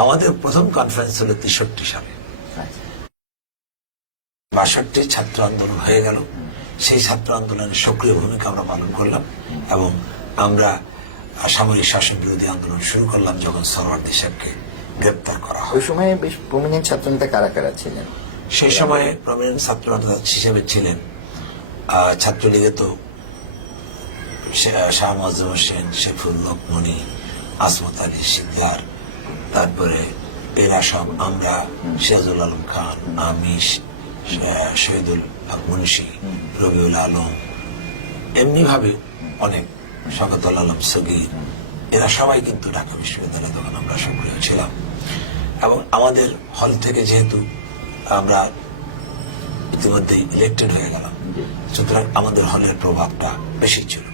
আমাদের প্রথম কনফারেন্স হলো 63 সালে। 62 ছাত্র আন্দোলন হয়ে গেল। সেই ছাত্র আন্দোলনের সক্রিয় ভূমিকা আমরা পালন করলাম এবং আমরা সামরিক শাসন বিরোধী আন্দোলন শুরু করলাম যখন সরওয়ার্দী সাহেবকে গ্রেপ্তার করা হয়। ওই সময় বেশ প্রমিনেন্ট ছাত্রনেতা কারা কারা ছিলেন? সেই সময়ে প্রমিনেন্ট ছাত্রনেতা হিসেবে ছিলেন ছাত্রলীগে তো শাহ মোয়াজ্জেম হোসেন, শেফুল্লাহ মনি, আসমত আলী সিকদার, তারপরে এরা সব আমরা, সিরাজুল আলম খান, আমি, শহীদুল হক মুন্সি, রবিউল আলম, এমনি ভাবে অনেক, শওকতুল আলম সগীর, এরা সবাই কিন্তু ঢাকা বিশ্ববিদ্যালয়ে তখন আমরা সক্রিয় ছিলাম। এবং আমাদের হল থেকে যেহেতু আমরা ইতিমধ্যেই ইলেক্টেড হয়ে গেলাম, সুতরাং আমাদের হলের প্রভাবটা বেশি ছিল।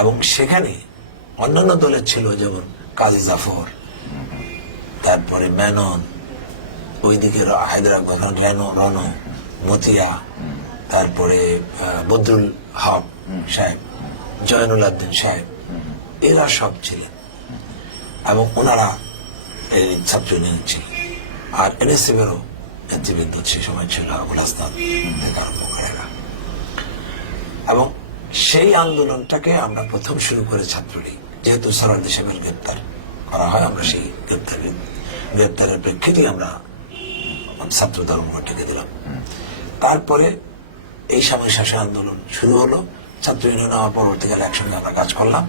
এবং সেখানে অন্যান্য দলের ছিল যেমন কাজী জাফর, তারপরে মেনন, ওইদিকে হায়দ্রাবাদ রণ, মতিয়া, তারপরে বদরুল হক সাহেব, জয়নুল আবদিন সাহেব, এরা সব ছিলেন এবং ওনারা ছাত্র ইউনিয়ন ছিল। আর এনএসএফেরও নেতৃবৃন্দ সে সময় ছিল আবুল হাসনাত থেকে আরম্ভ করে। এবং সেই আন্দোলনটাকে আমরা প্রথম শুরু করে ছাত্রলীগ, যেহেতু সরওয়ার্দী সাহেবের গ্রেপ্তার করা হয়, আমরা সেই গ্রেপ্তারের প্রেক্ষিতে আমরা ছাত্র ধর্মঘটকে দিলাম। তারপরে এই সামরিক শাসন আন্দোলন শুরু হলো, ছাত্র ইউনিয়ন হওয়ার পরবর্তীকালে একসঙ্গে আমরা কাজ করলাম।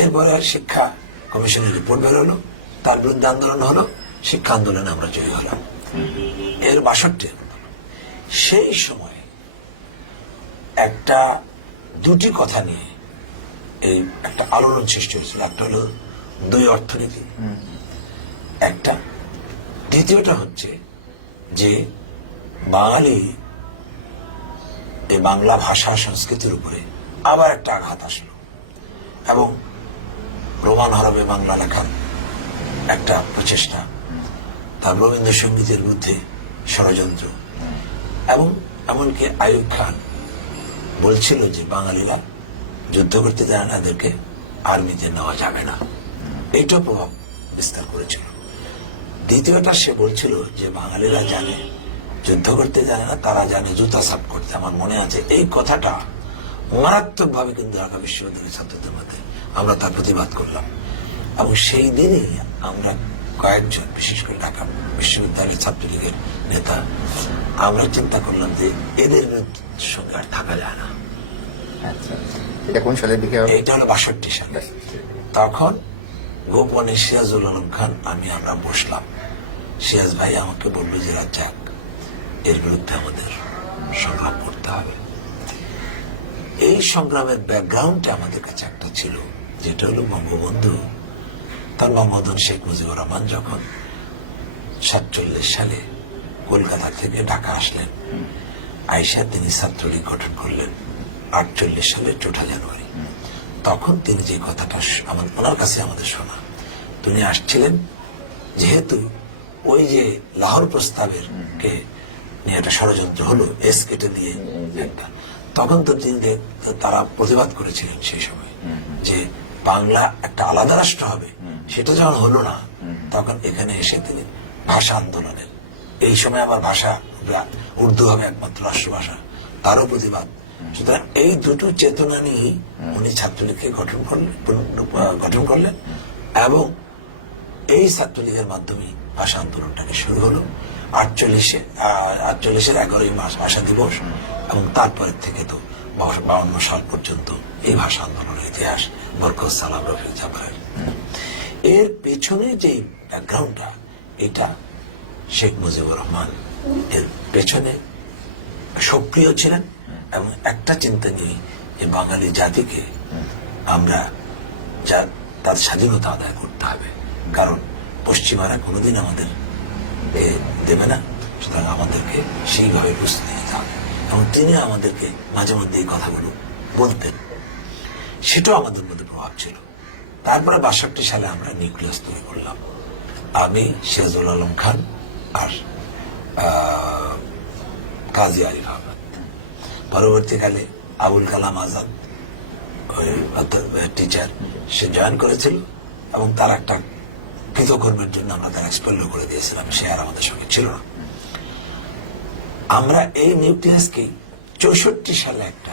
এরপরে শিক্ষা কমিশনের রিপোর্ট বের হলো, তার বিরুদ্ধে আন্দোলন হলো, শিক্ষা আন্দোলনে আমরা জয়ী হলাম। এর 62 সেই সময় দুটি কথা নিয়ে এই একটা আলোড়ন সৃষ্টি হয়েছিল। একটা হলো দুই অর্থনীতি, একটা, দ্বিতীয়টা হচ্ছে যে বাঙালি এই বাংলা ভাষা সংস্কৃতির উপরে আবার একটা আঘাত আসলো এবং রোমান হরফে বাংলা লেখার একটা প্রচেষ্টা, তার রবীন্দ্রসঙ্গীতের মধ্যে ষড়যন্ত্র, এবং এমনকি আইয়ুব খান বলছিল যে বাঙালিরা যুদ্ধ করতে জানে না, এদেরকে আর্মিতে নেওয়া যাবে না। এইটাও প্রভাব বিস্তার করেছিল। দ্বিতীয়টা, সে বলছিল যে বাঙালিরা জানে যুদ্ধ করতে জানে না, তারা জানে জুতা সাফ করতে। আমার মনে আছে এই কথাটা মারাত্মক ভাবে কিন্তু ঢাকা বিশ্ববিদ্যালয়ের ছাত্রদের মধ্যে আমরা তার প্রতিবাদ করলাম। এবং সেই দিনই আমরা কয়েকজন, বিশেষ করে ঢাকা বিশ্ববিদ্যালয়ের ছাত্রলীগের নেতা, আমরা চিন্তা করলাম যে এদের সঙ্গে আর থাকা যায় না। এটা কোন সালের দিকে? এটা হলো 62 সালে। তখন গোপনে সিরাজুল আলম খান, আমরা বসলাম। সিরাজ ভাই আমাকে বললো যে রাজ্জাক, এর বিরুদ্ধে আমাদের সংগ্রাম করতে হবে। এই সংগ্রামের ব্যাকগ্রাউন্ডটা আমাদের কাছে একটা ছিল, যেটা হলো বঙ্গবন্ধু তার বঙ্গবন্ধু শেখ মুজিবুর রহমান যখন 47 সালে কলকাতা থেকে ঢাকা আসলেন, আইসা তিনি ছাত্রলীগ গঠন করলেন 48 সালের 4 জানুয়ারি। তখন তিনি যে কথাটা ওনার কাছে আমাদের শোনা, তিনি আসছিলেন যেহেতু ওই যে লাহোর প্রস্তাবের কে নিয়ে একটা ষড়যন্ত্র হলো, এস কেটে দিয়ে একটা, তখন তো তিনি তারা প্রতিবাদ করেছিলেন সেই সময় যে বাংলা একটা আলাদা রাষ্ট্র হবে। সেটা যখন হলো না, তখন এখানে এসে তিনি ভাষা আন্দোলনের, এই সময় আবার ভাষা উর্দু হবে একমাত্র রাষ্ট্রভাষা, তারও প্রতিবাদ। সুতরাং এই দুটো চেতনা নিয়ে উনি ছাত্রলীগকে গঠন করলেন এবং এই ছাত্রলীগের মাধ্যমে ভাষা আন্দোলনটাকে শুরু হলো। 48-এর 11ই মাস ভাষা দিবস, এবং তারপরের থেকে তো 52 সাল পর্যন্ত এই ভাষা আন্দোলনের ইতিহাস বরকত সালাম, রফিক জাফরের। এর পেছনে যে ব্যাকগ্রাউন্ডটা, এটা শেখ মুজিবুর রহমান এর পেছনে সক্রিয় ছিলেন এবং একটা চিন্তা নিয়ে যে বাঙালি জাতিকে আমরা তার স্বাধীনতা আদায় করতে হবে, কারণ পশ্চিমারা কোনোদিন আমাদের দেবে না। সুতরাং আমাদেরকে সেইভাবে প্রস্তুতি নিতে হবে। এবং তিনি আমাদেরকে মাঝে মধ্যে এই কথাগুলো বলতেন, সেটাও আমাদের মধ্যে প্রভাব ছিল। তারপরে 62 সালে আমরা নিউক্লিয়াস তৈরি করলাম, আমি, সিরাজুল আলম খান আর কাজী আরিফ আহমেদ। পরবর্তীকালে আবুল কালাম আজাদ টিচার, সে জয়েন করেছিল এবং তার একটা কৃতকর্মের জন্য আমরা তার এক্সপেল করে দিয়েছিলাম, সে আর আমাদের সঙ্গে ছিল না। আমরা এই নিউক্লিয়াসকে 64 সালে একটা